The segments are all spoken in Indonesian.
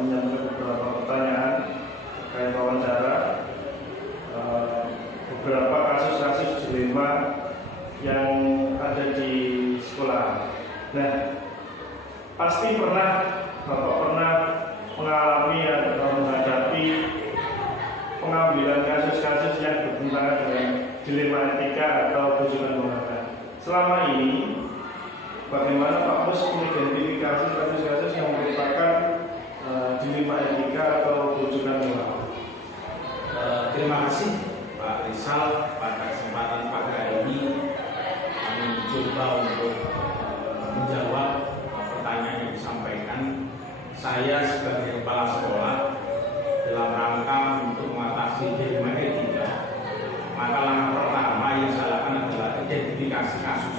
menyampaikan beberapa pertanyaan terkait wawancara beberapa kasus-kasus dilema yang ada di sekolah. Nah, pasti Bapak pernah mengalami atau menghadapi pengambilan kasus-kasus yang bertentangan dengan dilema etika atau bujukan moral. Selama ini, bagaimana Pak Mus mengidentifikasi kasus-kasus yang merupakan dilema etika atau bujukan moral? Terima kasih Pak Rizal. Pada kesempatan pagi hari ini kami mencoba untuk menjawab pertanyaan yang disampaikan. Saya sebagai kepala sekolah dalam rangka untuk mengatasi dilema etika, maka langkah pertama yang saya lakukan adalah identifikasi kasus.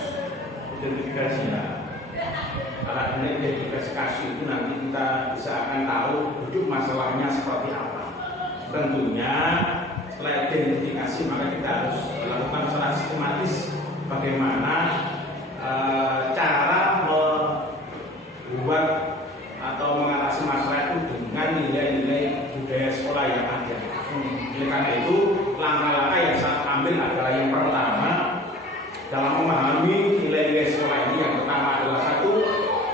Identifikasinya, karena dengan identifikasi kasus itu nanti kita bisa akan tahu duduk masalahnya seperti apa. Tentunya setelah identifikasi maka kita harus melakukan secara sistematis bagaimana cara membuat atau mengatasi masalah itu dengan nilai-nilai budaya sekolah yang ada. Oleh karena itu, langkah-langkah yang saya ambil adalah yang pertama dalam memahami nilai-nilai sekolah ini. Yang pertama adalah satu,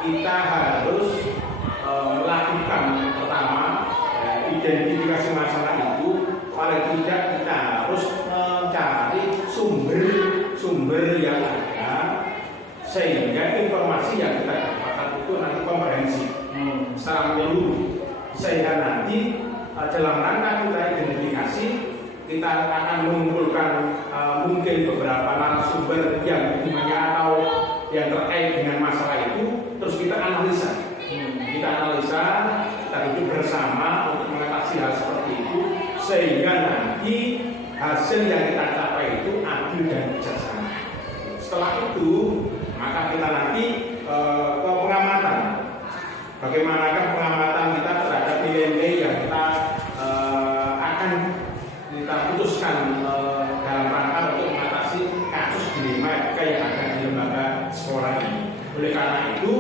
kita harus melakukan pertama identifikasi masalah itu. Paling tidak kita harus mencari sumber yang ada sehingga informasi yang kita dapatkan itu nanti komprehensif secara menyeluruh, sehingga nanti dalam rangka kita identifikasi kita akan mengumpulkan mungkin beberapa narasumber yang hubungannya atau yang terkait dengan masalah itu, terus kita analisa, kita duduk bersama untuk mengatasi hal seperti itu, sehingga nanti hasil yang kita capai itu adil dan bijaksana. Setelah itu maka kita nanti ke pengamatan. Bagaimanakah pengamatan kita terhadap nilai-nilai yang kita akan kita putuskan dalam rangka untuk mengatasi kasus dilema etika yang ada di lembaga sekolah ini. Oleh karena itu,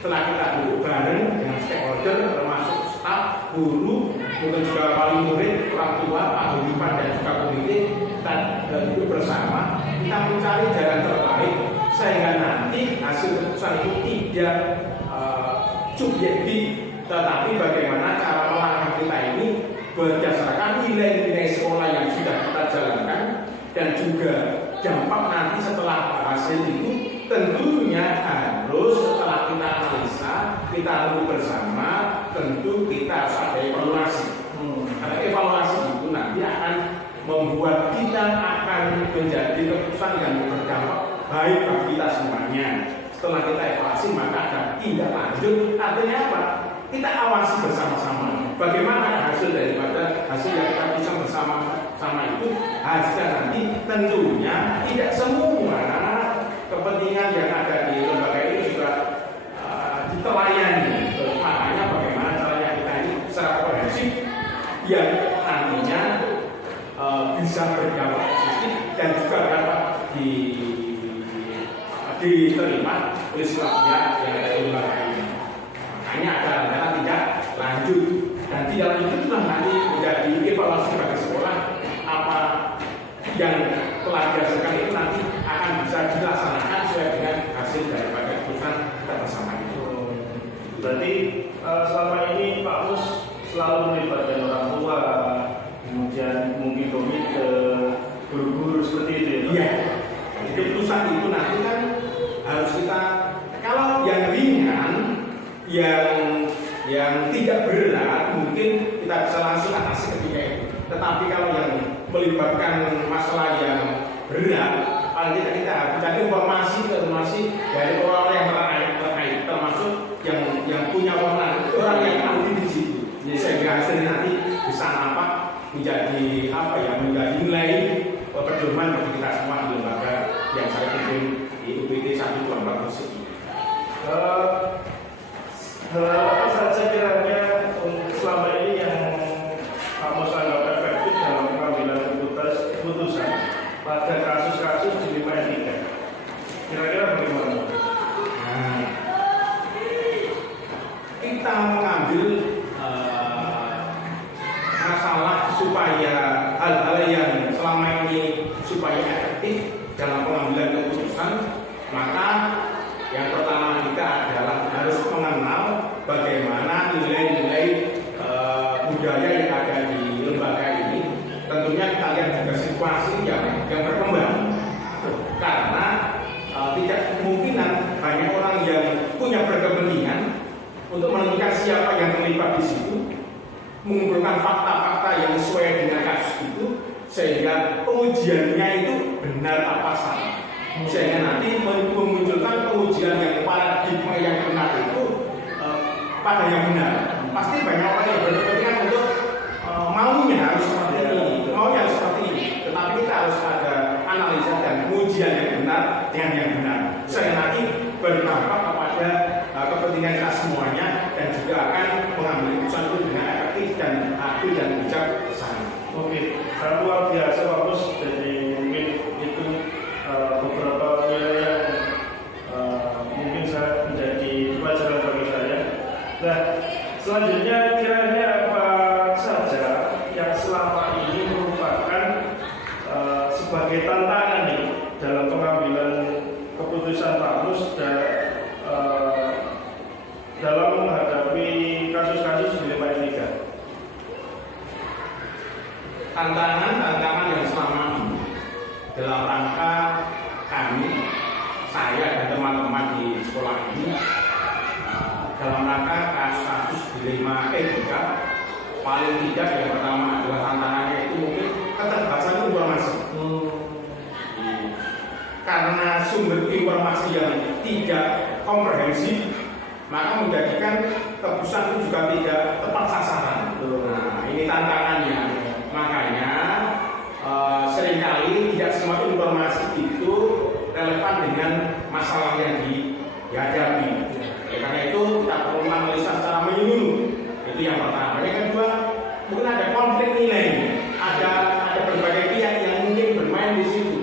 setelah kita duduk bareng dengan stakeholder termasuk staf, guru, mungkin juga wali murid, orang tua, paguyuban dan juga komite, kita duduk bersama, kita mencari jalan terbaik sehingga nanti hasil keputusan itu tidak subjektif, tetapi bagaimana cara melangkah kita ini berdasarkan nilai-nilai sekolah yang sudah kita jalankan dan juga dampak nanti setelah hasil itu tentunya harus setelah kita analisa, kita lalu bersama, tentu kita harus ada evaluasi. Karena evaluasi itu nanti akan membuat kita akan menjadi keputusan yang berdampak baik bagi kita semuanya. Setelah kita evaluasi maka ada tindak lanjut. Artinya apa? Kita awasi bersama-sama. Bagaimana hasil daripada hasil yang kita bisa bersama-sama itu, hasilnya nanti tentunya tidak semua kepentingan yang ada di lembaga ini juga ditelayani. Makanya bagaimana caranya kita ini secara komprehensif yang nantinya bisa berdampak positif dan juga dapat diterima oleh semua pihak yang ada di lembaga ini. Makanya ada tidak lanjut, dan tidak lanjut itu nanti menjadi evaluasi bagi sekolah apa yang telah dihasilkan itu nanti akan bisa dilaksanakan sesuai dengan hasil daripada keputusan kita bersama itu. Berarti selama ini Pak Mus selalu melibatkan orang tua, kemudian mungkin komite, guru-guru seperti itu ya? Iya. Jadi keputusan itu nanti kan harus kita, kalau yang ringan, yang tidak berat mungkin kita bisa langsung atasi ketika itu. Tetapi kalau yang melibatkan masalah yang berat, paling tidak kita harus cari informasi dari orang yang terkait, termasuk yang punya wewenang, orang yang ahli di situ, sehingga hasilnya nanti bisa nampak menjadi menjadi nilai pedoman bagi kita semua di lembaga yang saya pimpin di UPT 124 Gresik. Apa saja kiranya selama ini yang Pak Mus anggap efektif dalam pengambilan keputusan pada kasus-kasus dilema etika? Kira-kira bagaimana? Kita mengambil siapa yang terlibat di situ, mengumpulkan fakta-fakta yang sesuai dengan kasus itu, sehingga pengujiannya itu benar apa salah. Sehingga nanti memunculkan pengujian yang paradigma yang benar itu pada yang benar. Pasti banyak orang yang berkepentingan untuk maunya harus seperti ini, maunya harus seperti ini. Tetapi kita harus ada analisa dan pengujian yang benar dengan yang benar. Sehingga nanti berdampak kepada kepentingan kita semuanya dan juga akan mengambil keputusan itu dengan efektif dan adil dan bijaksana. Oke, sangat luar biasa Pak Bos. Jadi mungkin itu beberapa wilayah yang mungkin saya menjadi pelajaran bagi saya. Nah, selanjutnya kiranya apa saja yang selama ini merupakan sebagai tantangan nih dalam pengambilan keputusan Pak Bos dan dalam menghadapi kasus-kasus di Lima Etika. Tantangan yang selama ini dalam rangka kami, saya dan teman-teman di sekolah ini dalam rangka kasus-kasus dilema etika, paling tidak yang pertama adalah tantangannya itu mungkin keterbatasan informasi. Karena sumber informasi yang tidak komprehensif, maka menjadikan keputusan itu juga tidak tepat sasaran. Nah, ini tantangannya. Makanya seringkali tidak semua informasi itu relevan dengan masalah yang dihadapi. Karena itu kita perlu analisa secara menyeluruh. Itu yang pertama. Yang kedua, mungkin ada konflik nilai. Ada berbagai pihak yang mungkin bermain di situ.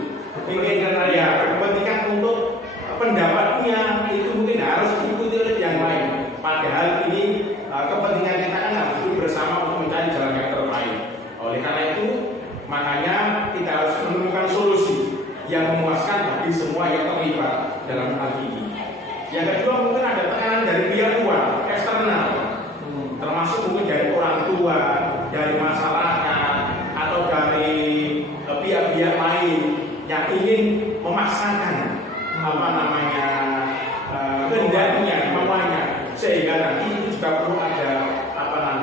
Mungkin berkepentingan untuk pendapatnya itu mungkin harus diikuti oleh yang lain. Padahal ini kepentingan kita kan harus bersama untuk mencari jalan yang terbaik. Oleh karena itu, makanya kita harus menemukan solusi yang memuaskan bagi semua yang terlibat dalam hal ini. Yang kedua, mungkin ada tekanan dari pihak luar, eksternal, termasuk mungkin dari orang tua, dari masyarakat, atau dari pihak-pihak lain yang ingin memaksakan kehendaknya, maunya, sehingga nanti itu juga perlu ada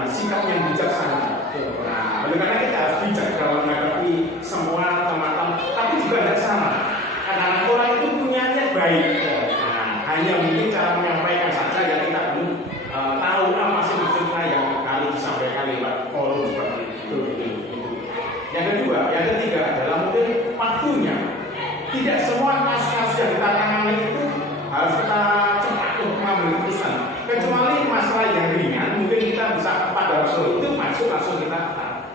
sikap yang bijaksana. Nah, oleh karena kita harus bijak dalam menghadapi semua teman-teman, tapi juga tidak salah. Karena orang itu punya niat baik. Nah, hanya mungkin cara menyampaikan saja yang kita belum tahu apa sih maksudnya yang harus disampaikan lewat forum seperti itu. Yang kedua, yang ketiga adalah mungkin waktunya. Tidak semua kasus-kasus yang kita tangani itu harus kita cepat untuk mengambil keputusan. Kecuali masalah yang ringan, mungkin kita bisa pada waktu itu langsung kita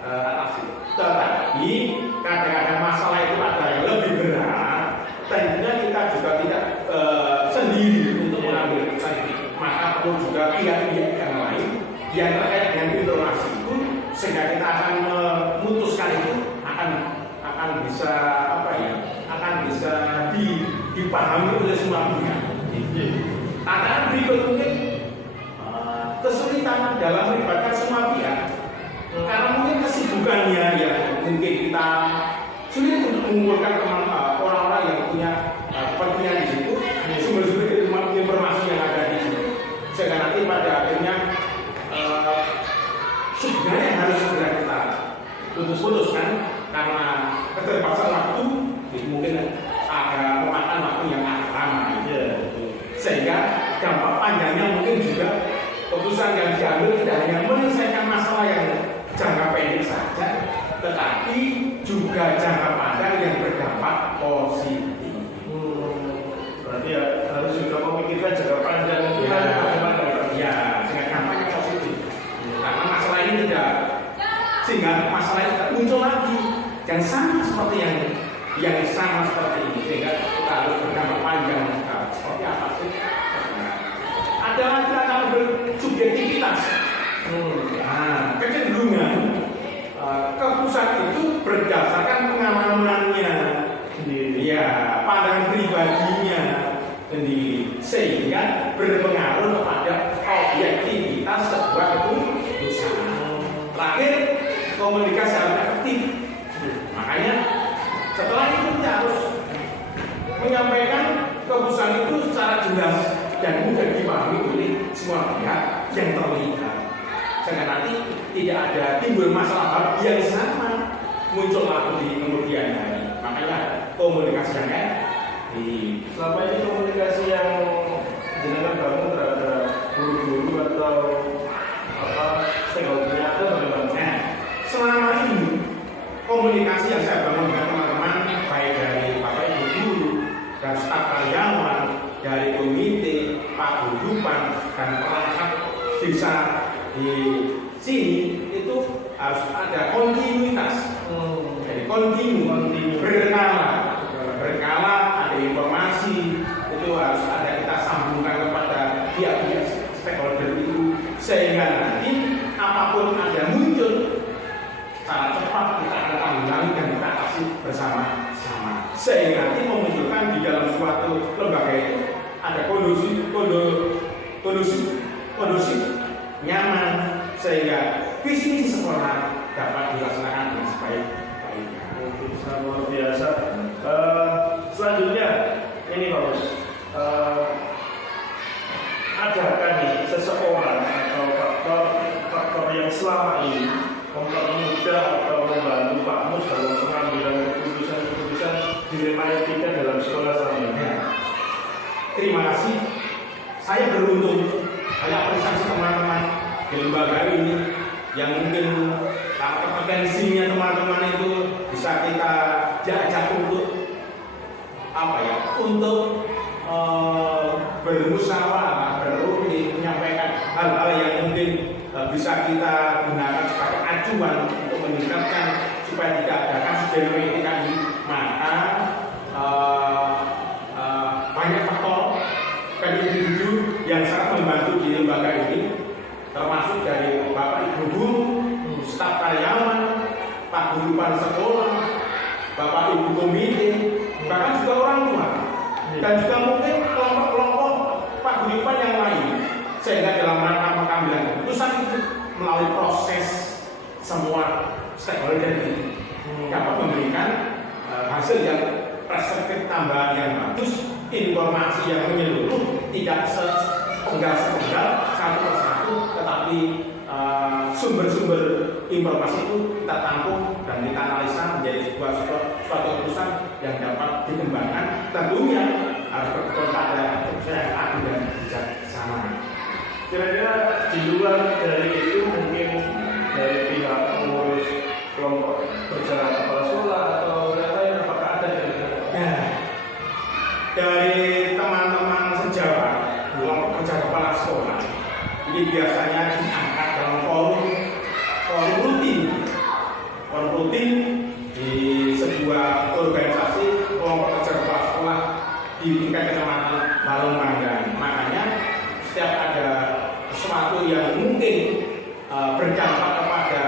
atasi. Tetapi kadang-kadang masalah itu ada yang lebih berat, tentunya kita juga tidak sendiri untuk mengambil keputusan itu. Maka perlu juga pihak-pihak yang lain yang terkait dengan informasi itu, sehingga kita akan memutuskan itu akan bisa dipahami oleh semua pihak. Tantangan berikut mungkin kesulitan dalam melibatkan semua pihak, karena mungkin kesibukannya yang mungkin kita sulit untuk mengumpulkan orang-orang yang punya kepentingan di situ, sumber-sumber informasi yang ada di situ, sehingga nanti pada akhirnya sebenarnya harus segera kita putuskan karena keterbatasan waktu, mungkin agak memakan waktu yang agak lama, sehingga dampak panjangnya mungkin juga keputusan yang diambil tidak hanya menyelesaikan masalah yang jangka pendek saja, tetapi juga jangka panjang yang berdampak positif. Berarti ya harus juga memikirkan jangka panjang itu bagaimana? Ya, sehingga dampaknya positif. Karena masalah ini sehingga masalah ini tidak muncul lagi yang sama seperti yang sama seperti ini, sehingga kita harus berdampak panjang. Seperti apa sih? Ada lagi akan bersubjektivitas. Kecenderungan keputusan itu berdasarkan pengalamannya sendiri, ya, pandangan pribadinya sendiri, sehingga berpengaruh kepada objektivitas sebuah keputusan. Terakhir, komunikasi harus efektif. Makanya setelah itu kita harus menyampaikan keputusan itu secara jelas dan mudah dipahami oleh semua pihak, yang terlihat, sehingga nanti tidak ada timbul masalah yang sama muncul lagi di kemudian hari. Makanya komunikasi yang di Selama ini komunikasi yang jenengan bangun terhadap guru-guru atau stakeholder-nya ada bagaimana? Nah, selama ini komunikasi yang saya bangun dengan teman-teman baik dari Bapak Ibu guru dan staf karyawan, dari komite, paguyuban dan perangkat desa di sini itu harus ada kontinuitas. Jadi kontinu, berkala ada informasi itu harus ada kita sambungkan kepada pihak-pihak stakeholder itu sehingga nanti apapun ada muncul secara cepat kita akan tanggulangi dan kita atasi bersama-sama sehingga nanti memunculkan di dalam suatu lembaga itu ada kondusif nyaman sehingga visi misi sekolah dapat dilaksanakan dengan sebaik-baiknya. Sangat luar biasa. Selanjutnya ini Pak Bos, adakah nih seseorang atau faktor yang selama ini mempermudah atau membantu Pak Mus dalam pengambilan keputusan dilema etika dalam sekolah selama ini? Terima kasih. Saya beruntung, saya apresiasi teman-teman di lembaga ini yang mungkin kompetensinya teman-teman itu bisa kita jajak untuk untuk bermusyawarah, berunding, menyampaikan hal-hal yang mungkin bisa kita gunakan sebagai acuan untuk meningkatkan supaya tidak ada kasus dilema etika ini. Maka banyak faktor dan individu yang sangat membantu di lembaga ini, termasuk dari Bapak Ibu guru, staf karyawan, paguyuban sekolah, Bapak Ibu komite, bahkan juga orang tua, dan juga mungkin kelompok-kelompok paguyuban yang lain, sehingga dalam rangka pengambilan keputusan itu melalui proses semua stakeholder itu dapat memberikan hasil yang perspektif tambahan yang bagus, informasi yang menyeluruh, tidak sepenggal satu persatu, tetapi sumber-sumber informasi itu kita tampung dan kita analisa menjadi suatu keputusan yang dapat dikembangkan. Tentunya harus berkontak pada keputusan yang adil dan bijaksana. Kira-kira di luar dari itu mungkin dari pihak pengurus kelompok berjalan kepala sekolah atau yang lain apakah ada Ya, dari teman-teman sejawat kelompok kerja kepala sekolah ini biasanya diangkat dalam forum rutin di sebuah organisasi kelompok kerja kepala sekolah di tingkat kecamatan Balong Manggarai. Makanya setiap ada sesuatu yang mungkin berdampak kepada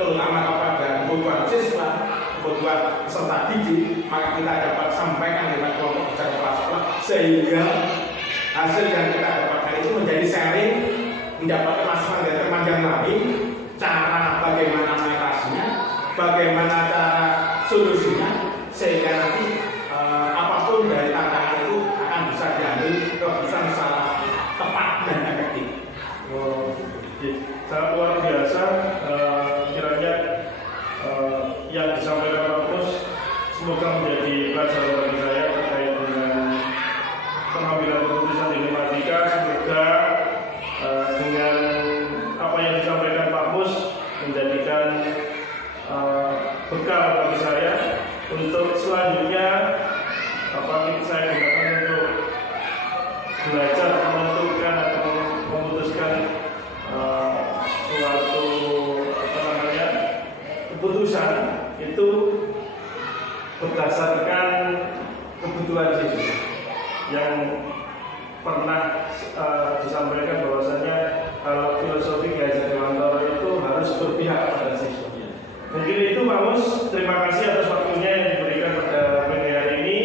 terutama kepada kebutuhan siswa, kebutuhan peserta didik, maka kita dapat sampaikan lewat kelompok kerja kepala sekolah sehingga hasil yang kita dapatkan itu menjadi sharing, mendapatkan masukan dari teman yang lain, cara bagaimana mengatasinya, bagaimana cara solusinya, sehingga nanti apapun dari tantangan itu akan bisa diambil keputusan secara tepat dan efektif. Sangat luar biasa. Kiranya yang disampaikan Pak Mus semoga menjadi pelajaran bagi saya terkait dengan pengambilan keputusan di matematika. Semoga dengan apa yang disampaikan Pak Mus menjadikan bekal bagi saya untuk selanjutnya saya gunakan untuk belajar menentukan atau memutuskan suatu keputusan itu berdasarkan kebutuhan siswa yang pernah disampaikan bahwasanya kalau filosofi Ki Hajar Dewantara itu harus berpihak pada siswa. Mungkin itu Pak Mus, terima kasih atas waktunya yang diberikan pada media hari ini.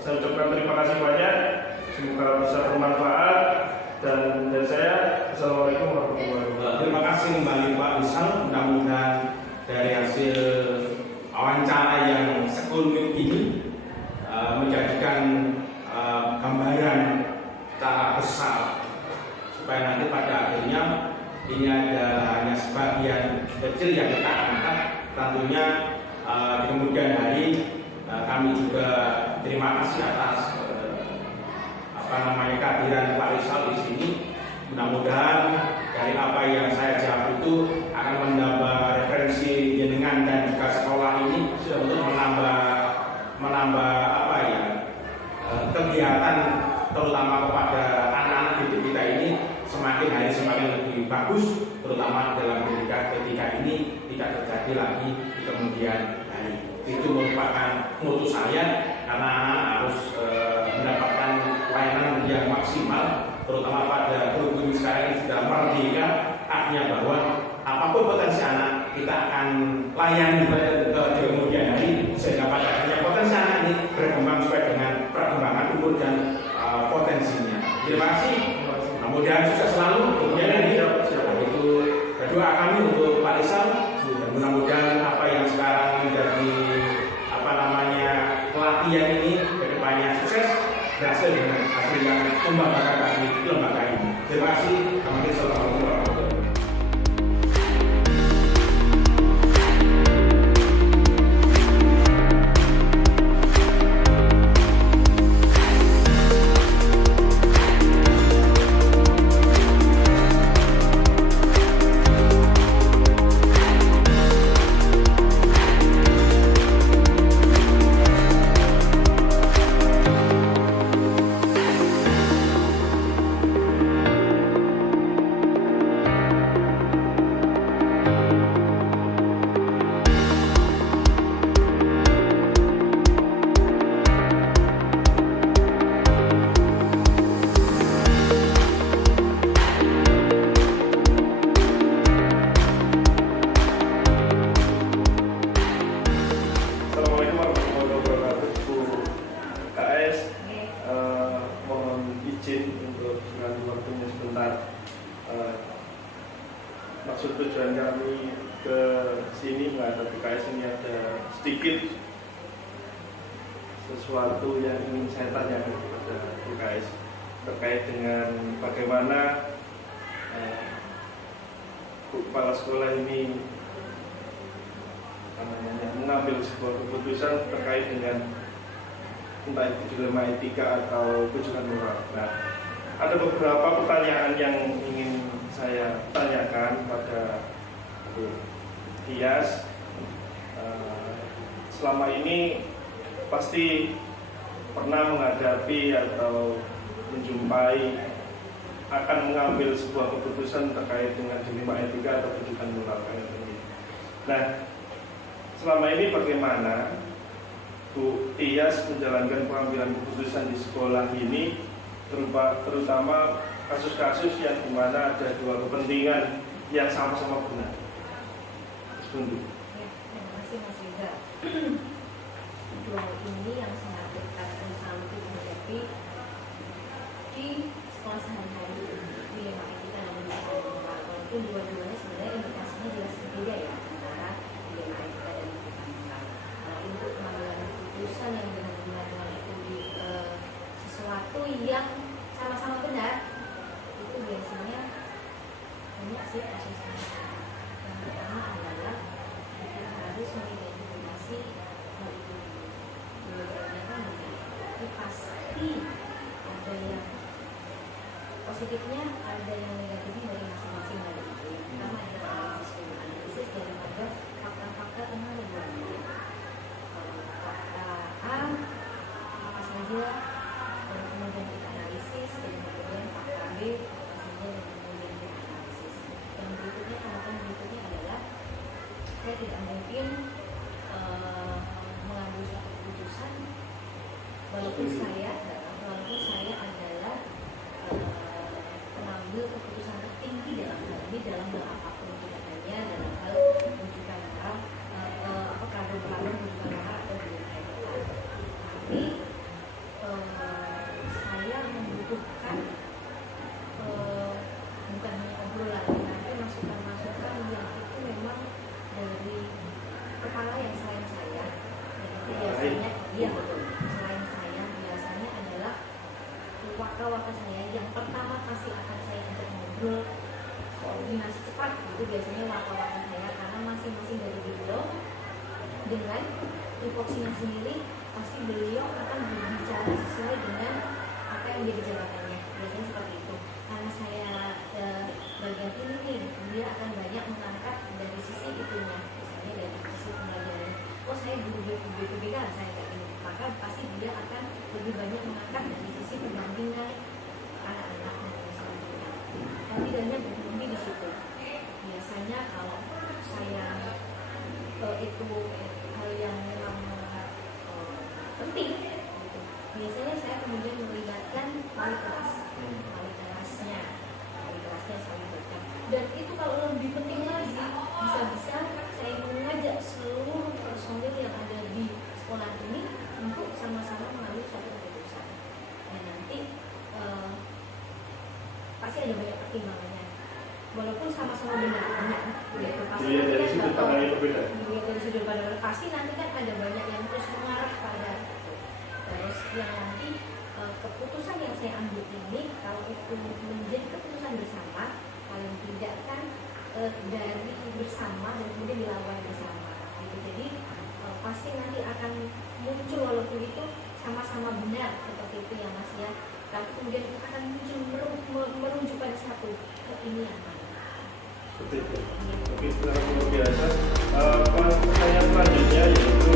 Saya ucapkan terima kasih banyak, semoga bisa bermanfaat dan saya Assalamualaikum warahmatullahi wabarakatuh. Terima kasih kembali Pak Wisal, mudah-mudahan dari hasil wawancara yang sekelumit ini menjadikan gambaran secara besar tentunya ini adalah hanya sebagian kecil yang kita angkat. Tentunya di kemudian hari kami juga terima kasih atas kehadiran Pak Rizal di sini. Mudah-mudahan dari apa yang saya jawab itu akan menambah referensi jenengan dan juga sekolah ini sudah untuk menambah kegiatan terutama kepada anak-anak didik kita ini semakin hari semakin lebih bagus, terutama dalam ketika ini tidak terjadi lagi di kemudian hari. Itu merupakan mutu saya karena anak harus mendapatkan layanan yang maksimal, terutama pada guru-guru sekarang yang sudah merdeka, artinya bahwa apapun potensi anak kita akan layani ke kemudian hari, sehingga pada akhirnya potensi anak ini berkembang sesuai dengan perkembangan umur dan potensinya. Terima kasih. Mudah-mudahan sukses selalu. Kemudian hari itu berdoa kami untuk Pak Rizal, dan mudah-mudahan apa yang sekarang menjadi pelatihan ini kedepannya sukses, berhasil dengan hasil yang membanggakan bagi lembaga ini. Terima kasih. Assalamualaikum warahmatullahi wabarakatuh. Maksud tujuan kami ke sini menghadap PKS ini ada sedikit sesuatu yang ingin saya tanyakan kepada PKS terkait dengan bagaimana kepala sekolah ini mengambil sebuah keputusan terkait dengan entah itu dilema etika atau kunjungan moral. Nah, ada beberapa pertanyaan yang ingin saya tanyakan pada Bu Tias. Selama ini pasti pernah menghadapi atau menjumpai akan mengambil sebuah keputusan terkait dengan dilema etika atau kunjungan moral. Nah, selama ini bagaimana Bu Tias menjalankan pengambilan keputusan di sekolah ini, terutama kasus-kasus yang dimana ada dua kepentingan yang sama-sama benar. Ya, terima kasih Mas Yuda. Dua ini yang sangat dekat dan selalu kita hadapi di sekolah sehari-hari, dilema etika dan dilema moral. Walaupun dua-duanya sebenarnya indikasinya jelas berbeda ya antara dilema etika dan dilema moral. Nah, untuk pengambilan keputusan yang benar-benar mengikuti sesuatu yang sama-sama benar, itu biasanya banyak sih kasusnya. Yang pertama adalah kita harus mengidentifikasi hal itu. Dua-duanya kan tapi pasti ada yang positifnya, ada yang negatifnya dari masing-masing hal itu. Yang pertama adalah analisis daripada fakta-fakta tentang hubungan. Fakta A apa saja, dan kemudian kita analisis, dan kemudian fakta B apa saja, dan kemudian kita analisis. Yang berikutnya, tahapan berikutnya adalah saya tidak mungkin mengambil suatu keputusan walaupun saya adalah pengambil keputusan tertinggi dalam hal ini, dalam hal apapun, tidak hanya dalam hal menunjukkan moral, kadang-kadang menunjukkan moral atau dilema etika. Tapi saya membutuhkan bukan hanya obrolan, tapi masukan-masukan yang itu memang dari kepala yang selain saya. Jadi biasanya, iya betul, selain saya biasanya adalah waka-waka saya yang pertama pasti akan saya ajak ngobrol koordinasi cepat itu biasanya wakil-wakil saya, karena masing-masing dari beliau dengan tupoksinya sendiri pasti beliau akan berbicara sesuai dengan apa yang jadi jabatannya, biasanya seperti itu. Karena saya bagian ini nih, dia akan banyak mengangkat dari sisi itunya, misalnya dari sisi pembelajaran. Oh saya guru BPBK, saya kayak ini, maka pasti dia akan lebih banyak mengangkat dari sisi pendampingan anak-anak dan sebagainya. Tapi dananya berhenti di situ. Biasanya kalau saya itu hal yang memang penting, gitu. Biasanya saya kemudian melibatkan wali kelasnya saya libatkan. Dan itu kalau lebih penting lagi, bisa-bisa saya mengajak seluruh personil yang ada di sekolah ini untuk sama-sama mengambil satu keputusan. Dan nanti pasti ada banyak pertimbangannya. Walaupun sama-sama benar, gitu. Pasti Iya, dari sudut pandang yang berbeda. Iya, dari sudut pandang pasti nanti kan ada banyak yang terus mengarah pada itu. Terus yang nanti keputusan yang saya ambil ini, kalau itu menjadi keputusan bersama, paling tidak kan dari bersama dan kemudian dilakukan bersama. Gitu. Jadi pasti nanti akan muncul, walaupun itu sama-sama benar seperti itu ya Mas ya, tapi kemudian akan muncul merujuk pada satu, ini yang mana. Seperti itu. Mungkin luar biasa. Pertanyaan selanjutnya yaitu